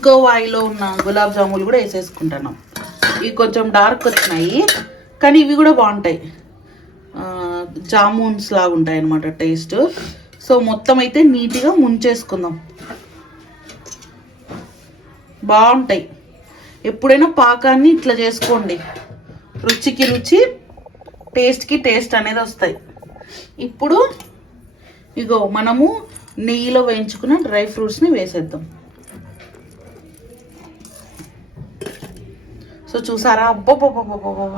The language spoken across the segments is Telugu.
ఇంకో వాయిలో ఉన్న గులాబ్ జాములు కూడా వేసేసుకుంటున్నాం ఇవి కొంచెం డార్క్ వచ్చినాయి కానీ ఇవి కూడా బాగుంటాయి. జామున్స్ లాగా ఉంటాయి అన్నమాట టేస్ట్. సో మొత్తం అయితే నీట్గా ముంచేసుకుందాం. బాగుంటాయి. ఎప్పుడైనా పాకాన్ని ఇట్లా చేసుకోండి. రుచికి రుచి టేస్ట్కి టేస్ట్ అనేది వస్తాయి. ఇప్పుడు ఇగో మనము నెయ్యిలో వేయించుకున్న డ్రై ఫ్రూట్స్ని వేసేద్దాం. సో చూసారా? అబ్బబ్బబ్బబ్బబ్బబ్బ.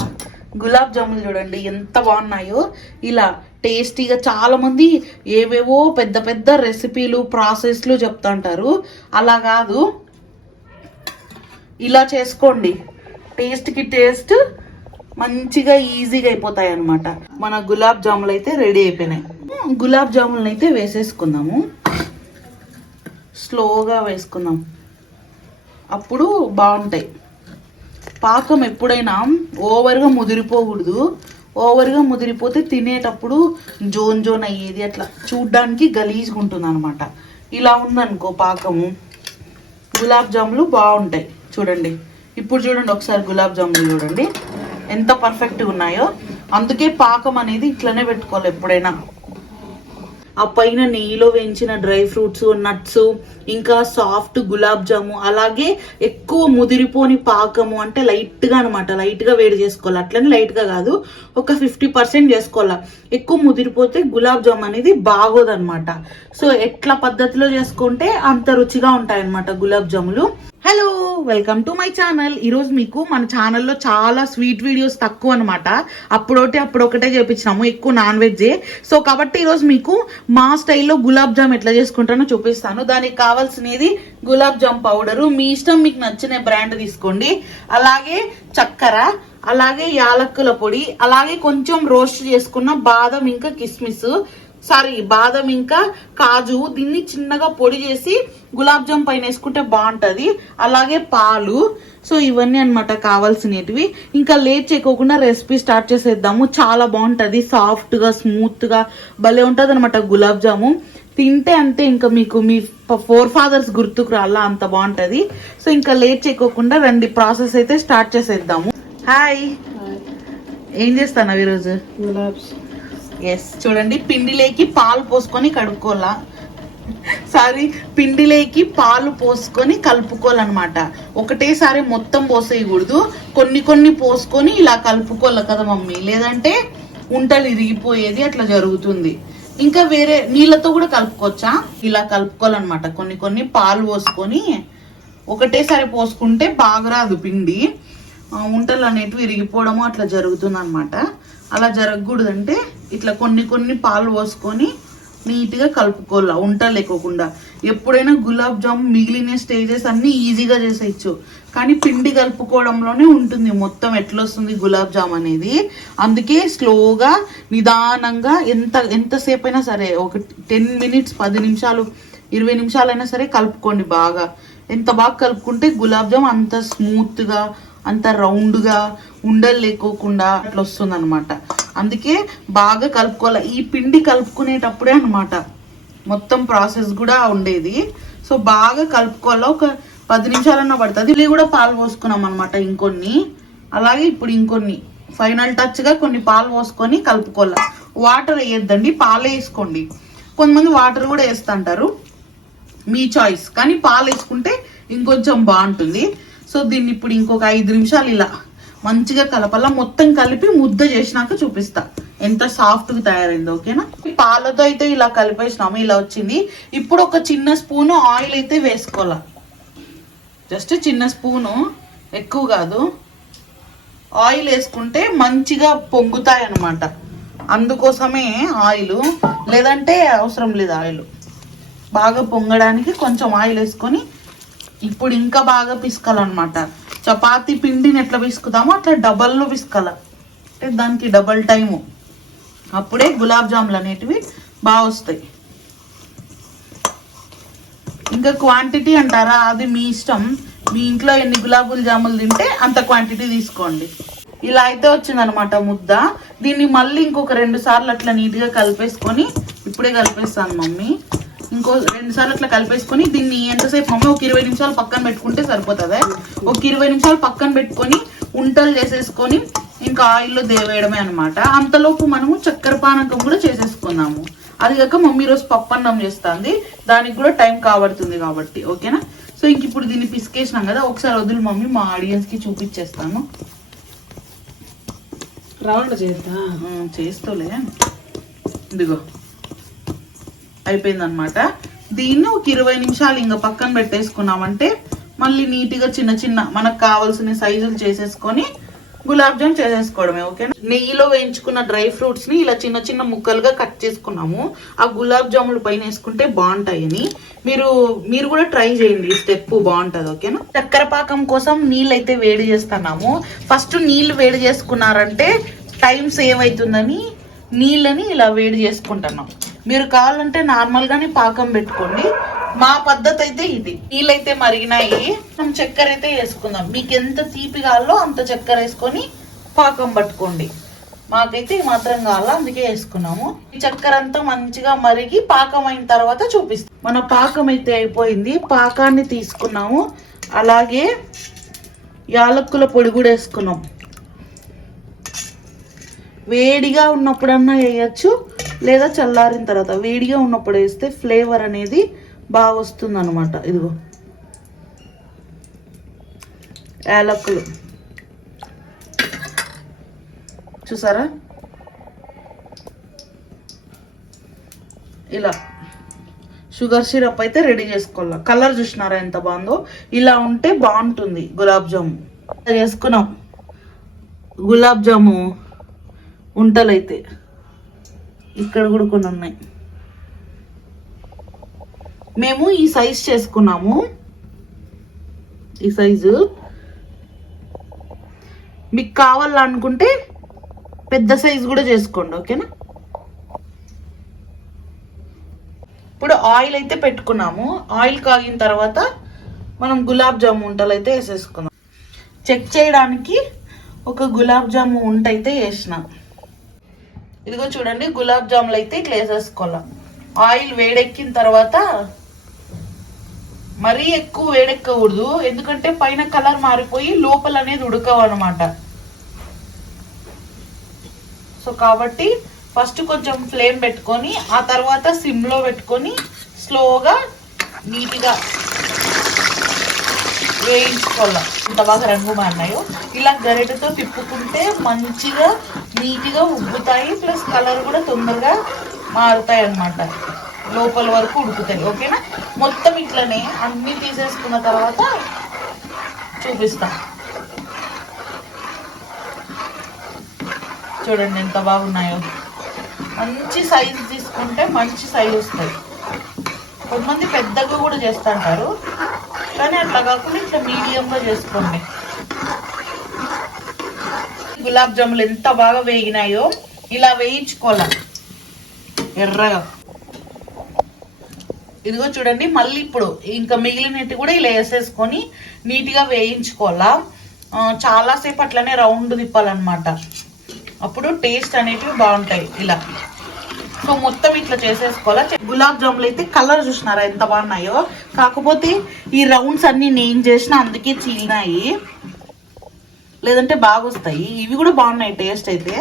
గులాబ్ జాములు చూడండి ఎంత బాగున్నాయో. ఇలా టేస్టీగా చాలామంది ఏవేవో పెద్ద పెద్ద రెసిపీలు ప్రాసెస్లు చెప్తుంటారు. అలా కాదు. ఇలా చేసుకోండి. టేస్ట్కి టేస్ట్ మంచిగా ఈజీగా అయిపోతాయి అన్నమాట మన గులాబ్ జాములు అయితే రెడీ అయిపోయినాయి. గులాబ్ జాములను అయితే వేసేసుకుందాము. స్లోగా వేసుకుందాం. అప్పుడు బాగుంటాయి. పాకం ఎప్పుడైనా ఓవర్గా ముదిరిపోకూడదు. ఓవర్గా ముదిరిపోతే తినేటప్పుడు జోన్ జోన్ అయ్యేది అట్లా చూడ్డానికి గలీజ్గా ఉంటుంది అనమాట ఇలా ఉందనుకో పాకము గులాబ్ జాములు బాగుంటాయి. చూడండి. ఇప్పుడు చూడండి ఒకసారి గులాబ్ జాములు చూడండి. ఎంత పర్ఫెక్ట్గా ఉన్నాయో. అందుకే పాకం అనేది ఇట్లనే పెట్టుకోవాలి ఎప్పుడైనా. ఆ పైన నెయ్యిలో వేయించిన డ్రై ఫ్రూట్స్ నట్స్ ఇంకా సాఫ్ట్ గులాబ్ జాము అలాగే ఎక్కువ ముదిరిపోని పాకము అంటే లైట్గా అనమాట లైట్గా వేడి చేసుకోవాలి. అట్లనే లైట్గా కాదు ఒక ఫిఫ్టీ పర్సెంట్ చేసుకోవాలి. ఎక్కువ ముదిరిపోతే గులాబ్ జామ్ అనేది బాగోదన్నమాట. సో ఎట్లా పద్ధతిలో చేసుకుంటే అంత రుచిగా ఉంటాయన్నమాట గులాబ్ జాములు. Hello welcome to my channel ఈరోజు మీకు మన ఛానల్లో చాలా స్వీట్ వీడియోస్ తక్కువ అనమాట అప్పుడోటి అప్పుడు ఒకటే చేపించినాము ఎక్కువ నాన్ వెజ్జే సో కాబట్టి ఈరోజు మీకు మా స్టైల్లో గులాబ్ జామ్ ఎట్లా చేసుకుంటానో చూపిస్తాను. దానికి కావాల్సినది గులాబ్ జామ్ పౌడరు. మీ ఇష్టం మీకు నచ్చిన బ్రాండ్ తీసుకోండి. అలాగే చక్కెర అలాగే యాలక్కుల పొడి అలాగే కొంచెం రోస్ట్ చేసుకున్న బాదం ఇంకా కిస్మిస్. సారీ బాదం ఇంకా కాజు దీన్ని చిన్నగా పొడి చేసి గులాబ్ జామ్ పైన వేసుకుంటే బాగుంటది. అలాగే పాలు. సో ఇవన్నీ అన్నమాట కావాల్సినవి ఇంకా లేట్ చేయకోకుండా రెసిపీ స్టార్ట్ చేసేద్దాము. చాలా బాగుంటది. సాఫ్ట్గా స్మూత్గా భలే ఉంటది అనమాట గులాబ్ జాము. తింటే అంతే ఇంకా మీకు మీ ఫోర్ ఫాదర్స్ గుర్తుకు రాలా అంత బాగుంటది. సో ఇంకా లేట్ చేయకోకుండా రండి ప్రాసెస్ అయితే స్టార్ట్ చేసేద్దాము. హాయ్. ఏం చేస్తాను ఈరోజు? గులాబ్స్. ఎస్ చూడండి పిండిలేకి పాలు పోసుకొని కడుక్కోవాలా? సారీ పిండిలేకి పాలు పోసుకొని కలుపుకోవాలన్నమాట. ఒకటేసారి మొత్తం పోసేయకూడదు. కొన్ని కొన్ని పోసుకొని ఇలా కలుపుకోవాలి కదా మమ్మీ. లేదంటే ఉంటలు ఇరిగిపోయేది అట్లా జరుగుతుంది. ఇంకా వేరే నీళ్ళతో కూడా కలుపుకోవచ్చా? ఇలా కలుపుకోవాలన్నమాట. కొన్ని కొన్ని పాలు పోసుకొని ఒకటేసారి పోసుకుంటే బాగా రాదు పిండి. ఉంటలు అనేటివి విరిగిపోవడము అట్లా జరుగుతుంది అనమాట అలా జరగకూడదంటే ఇట్లా కొన్ని కొన్ని పాలు పోసుకొని నీట్గా కలుపుకోవాలా ఉంట లేకోకుండా. ఎప్పుడైనా గులాబ్ జామ్ మిగిలిన స్టేజెస్ అన్నీ ఈజీగా చేసేయచ్చు. కానీ పిండి కలుపుకోవడంలోనే ఉంటుంది. మొత్తం ఎట్లా వస్తుంది గులాబ్ జామ్ అనేది? అందుకే స్లోగా నిదానంగా ఎంత ఎంతసేపు అయినా సరే ఒక టెన్ మినిట్స్ పది నిమిషాలు ఇరవై నిమిషాలైనా సరే కలుపుకోండి బాగా. ఎంత బాగా కలుపుకుంటే గులాబ్ జామ్ అంత స్మూత్గా అంత రౌండ్గా ఉండలు లేకోకుండా అట్లా వస్తుంది అనమాట అందుకే బాగా కలుపుకోవాలి ఈ పిండి కలుపుకునేటప్పుడే అనమాట మొత్తం ప్రాసెస్ కూడా ఉండేది. సో బాగా కలుపుకోవాలి ఒక పది నిమిషాలన్నా పడుతుంది. ఇవి కూడా పాలు పోసుకున్నాం అనమాట ఇంకొన్ని. అలాగే ఇప్పుడు ఇంకొన్ని. ఫైనల్ టచ్గా కొన్ని పాలు పోసుకొని కలుపుకోవాలి. వాటర్ వేయొద్దండి పాలే వేసుకోండి. కొంతమంది వాటర్ కూడా వేస్తుంటారు. మీ చాయిస్ కానీ పాలు వేసుకుంటే ఇంకొంచెం బాగుంటుంది. సో దీన్ని ఇప్పుడు ఇంకొక ఐదు నిమిషాలు ఇలా మంచిగా కలపాల మొత్తం కలిపి ముద్ద చేసినాక చూపిస్తా. ఎంత సాఫ్ట్గా తయారైందో ఓకేనా? పాలతో అయితే ఇలా కలిపేసినాము ఇలా వచ్చింది. ఇప్పుడు ఒక చిన్న స్పూను ఆయిల్ అయితే వేసుకోవాలి? జస్ట్ చిన్న స్పూను ఎక్కువ కాదు. ఆయిల్ వేసుకుంటే మంచిగా పొంగుతాయి అన్నమాట అందుకోసమే ఆయిల్ లేదంటే అవసరం లేదు ఆయిల్. బాగా పొంగడానికి కొంచెం ఆయిల్ వేసుకొని ఇప్పుడు ఇంకా బాగా పిసకాలన్నమాట. చపాతీ పిండిని ఎట్లా పిసుకుతామో అట్లా డబల్లో పిసుకాల. అంటే దానికి డబల్ టైము. అప్పుడే గులాబ్ జాములు అనేటివి బాగా వస్తాయి. ఇంకా క్వాంటిటీ అంటారా? అది మీ ఇష్టం. మీ ఇంట్లో ఎన్ని గులాబుల జాములు తింటే అంత క్వాంటిటీ తీసుకోండి. ఇలా అయితే వచ్చిందనమాట ముద్ద. దీన్ని మళ్ళీ ఇంకొక రెండు సార్లు అట్లా నీట్గా కలిపేసుకొని ఇప్పుడే కలిపేస్తాను మమ్మీ. ఇంకో రెండు సార్లు అట్లా కలిపేసుకొని దీన్ని ఎంతసేపు మమ్మీ ఒక ఇరవై నిమిషాలు పక్కన పెట్టుకుంటే సరిపోతుంది? ఒక ఇరవై నిమిషాలు పక్కన పెట్టుకొని ఉంటలు చేసేసుకొని ఇంకా ఆయిల్లో దేవేయడమే అనమాట అంతలోపు మనము చక్కెర పానకం కూడా చేసేసుకున్నాము. అది కాక మమ్మీ రోజు పప్పు అన్నం చేస్తుంది. దానికి కూడా టైం కాబడుతుంది కాబట్టి ఓకేనా? సో ఇంక ఇప్పుడు దీన్ని పిసికేసినాం కదా ఒకసారి వదులు మమ్మీ మా ఆడియన్స్కి చూపించేస్తాను. రౌండ్ ఉమ్, చేస్తూలే. ఇదిగో. అయిపోయిందనమాట దీన్ని ఒక ఇరవై నిమిషాలు ఇంకా పక్కన పెట్టేసుకున్నామంటే మళ్ళీ నీట్గా చిన్న చిన్న మనకు కావాల్సిన సైజులు చేసేసుకొని గులాబ్ జామ్ చేసేసుకోవడమే ఓకేనా? నెయ్యిలో వేయించుకున్న డ్రై ఫ్రూట్స్ని ఇలా చిన్న చిన్న ముక్కలుగా కట్ చేసుకున్నాము. ఆ గులాబ్ జాములు పైన వేసుకుంటే బాగుంటాయని. మీరు మీరు కూడా ట్రై చేయండి ఈ స్టెప్ బాగుంటది ఓకేనా? చక్కెర పాకం కోసం నీళ్ళు అయితే వేడి చేస్తున్నాము. ఫస్ట్ నీళ్ళు వేడి చేసుకున్నారంటే టైం సేవ్ అవుతుందని నీళ్ళని ఇలా వేడి చేసుకుంటున్నాం. మీరు కావాలంటే నార్మల్ గానే పాకం పెట్టుకోండి. మా పద్ధతి అయితే ఇది. నీళ్ళైతే మరిగినాయి. మనం చక్కెర అయితే వేసుకుందాం. మీకు ఎంత తీపి కావాలో అంత చక్కెర వేసుకొని పాకం పట్టుకోండి. మాకైతే ఈ మాత్రం కావాలా? అందుకే వేసుకున్నాము. ఈ చక్కెర అంతా మంచిగా మరిగి పాకం అయిన తర్వాత చూపిస్తాం. మన పాకం అయితే అయిపోయింది. పాకాన్ని తీసుకున్నాము. అలాగే యాలక్కుల పొడి కూడా వేసుకున్నాం. వేడిగా ఉన్నప్పుడన్నా వేయచ్చు. లేదా చల్లారిన తర్వాత వేడిగా ఉన్నప్పుడు వేస్తే ఫ్లేవర్ అనేది బాగా వస్తుంది అనమాట ఇదిగో. యాలక్కులు చూసారా? ఇలా. షుగర్ సిరప్ అయితే రెడీ చేసుకోవాలి. కలర్ చూసినారా ఎంత బాగుందో? ఇలా ఉంటే బాగుంటుంది గులాబ్ జాము చేసుకున్నాం. గులాబ్ జాము ఉంటలైతే. ఇక్కడ కూడా కొన్ని ఉన్నాయి. మేము ఈ సైజ్ చేసుకున్నాము. ఈ సైజు మీకు కావాలనుకుంటే పెద్ద సైజు కూడా చేసుకోండి ఓకేనా ఇప్పుడు ఆయిల్ అయితే పెట్టుకున్నాము. ఆయిల్ కాగిన తర్వాత మనం గులాబ్ జాము ఉంటలు అయితే వేసేసుకున్నాం. చెక్ చేయడానికి ఒక గులాబ్ జాము ఉంట అయితే వేసినాం. ఇదిగో చూడండి గులాబ్ జాములు అయితే ఇట్లా వేసేసుకోవాలి ఆయిల్ వేడెక్కిన తర్వాత మరీ ఎక్కువ వేడెక్కకూడదు. ఎందుకంటే పైన కలర్ మారిపోయి లోపల అనేది ఉడకవన్నమాట. సో కాబట్టి ఫస్ట్ కొంచెం ఫ్లేమ్ పెట్టుకొని ఆ తర్వాత సిమ్లో పెట్టుకొని స్లోగా నీట్గా వేయించుకోవాలి. ఇంత బాగా రంగు మారినాయో. ఇలా గరిటతో తిప్పుకుంటే మంచిగా నీట్గా ఉబ్బుతాయి. ప్లస్ కలర్ కూడా తొందరగా మారుతాయి అన్నమాట లోపల వరకు ఉడుకుతాయి. ఓకేనా? మొత్తం ఇట్లనే అన్నీ తీసేసుకున్న తర్వాత చూపిస్తా. చూడండి ఎంత బాగున్నాయో. మంచి సైజు తీసుకుంటే మంచి సైజు వస్తాయి. కొంతమంది పెద్దగా కూడా చేస్తుంటారు కానీ అట్లా కాకుండా ఇట్లా మీడియంగా చేసుకోండి. గులాబ్ జాములు ఎంత బాగా వేగినాయో ఇలా వేయించుకోవాలి? ఎర్రగా. ఇదిగో చూడండి మళ్ళీ ఇప్పుడు ఇంకా మిగిలినట్టు కూడా ఇలా వేసేసుకొని నీట్గా వేయించుకోవాలా? చాలాసేపు అట్లనే రౌండ్ తిప్పాలన్నమాట. అప్పుడు టేస్ట్ అనేటివి బాగుంటాయి ఇలా. సో మొత్తం ఇట్లా చేసేసుకోవాలా? గులాబ్ జాములు అయితే కలర్ చూసినారా? ఎంత బాగున్నాయో? కాకపోతే ఈ రౌండ్స్ అన్ని నేను చేసిన అందుకే చీలినాయి లేదంటే బాగా వస్తాయి ఇవి కూడా బాగున్నాయి టేస్ట్ అయితే.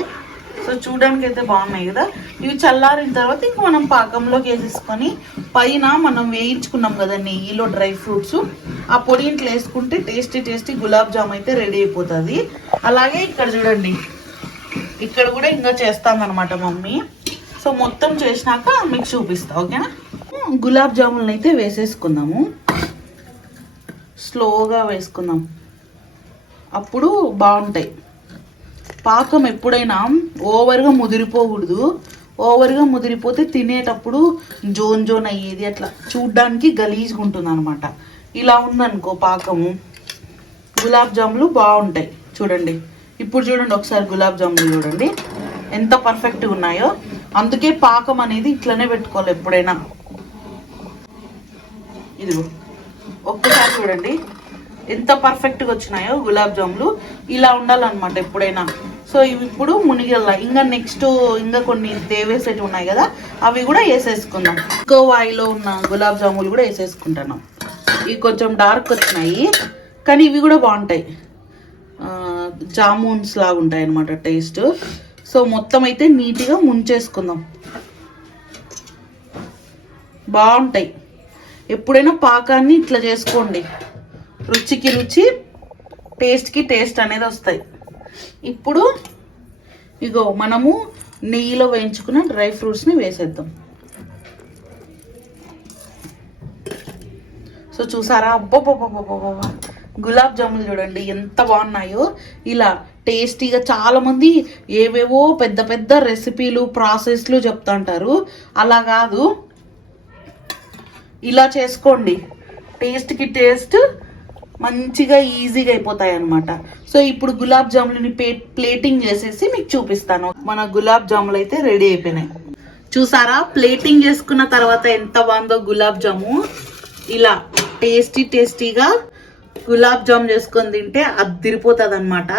సో చూడడానికి అయితే బాగున్నాయి కదా. ఇవి చల్లారిన తర్వాత ఇంక మనం పాకంలోకి వేసేసుకొని పైన మనం వేయించుకున్నాం కదా నెయ్యిలో డ్రై ఫ్రూట్స్. ఆ పొడి ఇంట్లో వేసుకుంటే టేస్టీ టేస్టీ గులాబ్ జామ్ అయితే రెడీ అయిపోతుంది. అలాగే ఇక్కడ చూడండి. ఇక్కడ కూడా ఇంకా చేస్తామన్నమాట మమ్మీ. సో మొత్తం చేసినాక మీకు చూపిస్తా ఓకేనా? గులాబ్ జామున్ అయితే వేసేసుకుందాము. స్లోగా వేసుకుందాం. అప్పుడు బాగుంటాయి. పాకం ఎప్పుడైనా ఓవర్గా ముదిరిపోకూడదు. ఓవర్గా ముదిరిపోతే తినేటప్పుడు జోన్ జోన్ అయ్యేది అట్లా చూడ్డానికి గలీజ్గా ఉంటుంది అనమాట ఇలా ఉందనుకో పాకము. గులాబ్ జాములు బాగుంటాయి. చూడండి. ఇప్పుడు చూడండి ఒకసారి గులాబ్ జాములు చూడండి. ఎంత పర్ఫెక్ట్గా ఉన్నాయో. అందుకే పాకం అనేది ఇట్లనే పెట్టుకోవాలి ఎప్పుడైనా. ఇదిగో ఒక్కసారి చూడండి. ఎంత పర్ఫెక్ట్గా వచ్చినాయో గులాబ్ జాములు. ఇలా ఉండాలన్నమాట ఎప్పుడైనా. సో ఇవి ఇప్పుడు మునిగల్లా ఇంకా నెక్స్ట్ ఇంకా కొన్ని దేవేసేటివి ఉన్నాయి కదా అవి కూడా వేసేసుకుందాం. కోవాయిలో ఉన్న గులాబ్ జాములు కూడా వేసేసుకుంటున్నాం ఇవి కొంచెం డార్క్ వచ్చినాయి కానీ ఇవి కూడా బాగుంటాయి. జామూన్స్ జామున్స్ లాగా ఉంటాయి అన్నమాట టేస్ట్ సో మొత్తం అయితే నీట్గా ముంచేసుకుందాం. బాగుంటాయి ఎప్పుడైనా పాకాన్ని ఇట్లా చేసుకోండి. రుచికి రుచి టేస్ట్కి టేస్ట్ అనేది వస్తాయి. ఇప్పుడు ఇగో మనము నెయ్యిలో వేయించుకున్న డ్రై ఫ్రూట్స్ని వేసేద్దాం. సో చూసారా? అబ్బబ్బబ్బబ్బబ్బబ్బ. గులాబ్ జాములు చూడండి ఎంత బాగున్నాయో. ఇలా టేస్టీగా చాలామంది ఏవేవో పెద్ద పెద్ద రెసిపీలు ప్రాసెస్లు చెప్తుంటారు. అలా కాదు. ఇలా చేసుకోండి. టేస్ట్కి టేస్ట్ మంచిగా ఈజీగా అయిపోతాయి అనమాట సో ఇప్పుడు గులాబ్ జాములని ప్లేటింగ్ చేసేసి మీకు చూపిస్తాను. మన గులాబ్ జాములు అయితే రెడీ అయిపోయినాయి. చూసారా? ప్లేటింగ్ చేసుకున్న తర్వాత ఎంత బాగుందో గులాబ్ జాము. ఇలా టేస్టీ టేస్టీగా గులాబ్ జామ్ చేసుకొని తింటే అద్దిరిపోతుంది అనమాట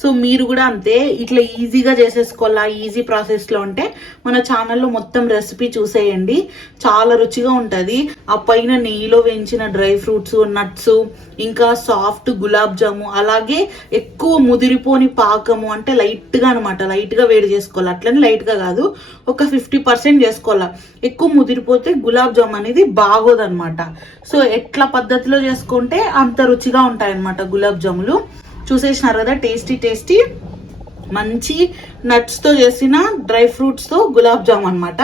సో మీరు కూడా అంతే ఇట్లా ఈజీగా చేసేసుకోవాలా ఈజీ ప్రాసెస్లో ఉంటే మన ఛానల్లో మొత్తం రెసిపీ చూసేయండి. చాలా రుచిగా ఉంటుంది. ఆ పైన నెయ్యిలో వేయించిన డ్రై ఫ్రూట్స్ నట్స్ ఇంకా సాఫ్ట్ గులాబ్ జాము అలాగే ఎక్కువ ముదిరిపోని పాకము అంటే లైట్గా అనమాట లైట్గా వేడి చేసుకోవాలి. అట్లనే లైట్గా కాదు ఒక ఫిఫ్టీ పర్సెంట్ చేసుకోవాలా. ఎక్కువ ముదిరిపోతే గులాబ్ జామ్ అనేది బాగోదన్నమాట. సో ఎట్లా పద్ధతిలో చేసుకుంటే అంత రుచి మంచిగా ఉంటాయన్నమాట గులాబ్ జాములు. చూసేసినారు కదా టేస్టీ టేస్టీ మంచి నట్స్తో చేసిన డ్రై ఫ్రూట్స్తో గులాబ్ జామ్ అనమాట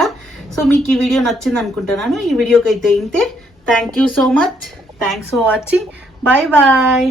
సో మీకు ఈ వీడియో నచ్చింది అనుకుంటున్నాను. ఈ వీడియోకి అయితే ఇంతే. Thank you so much thanks for watching bye bye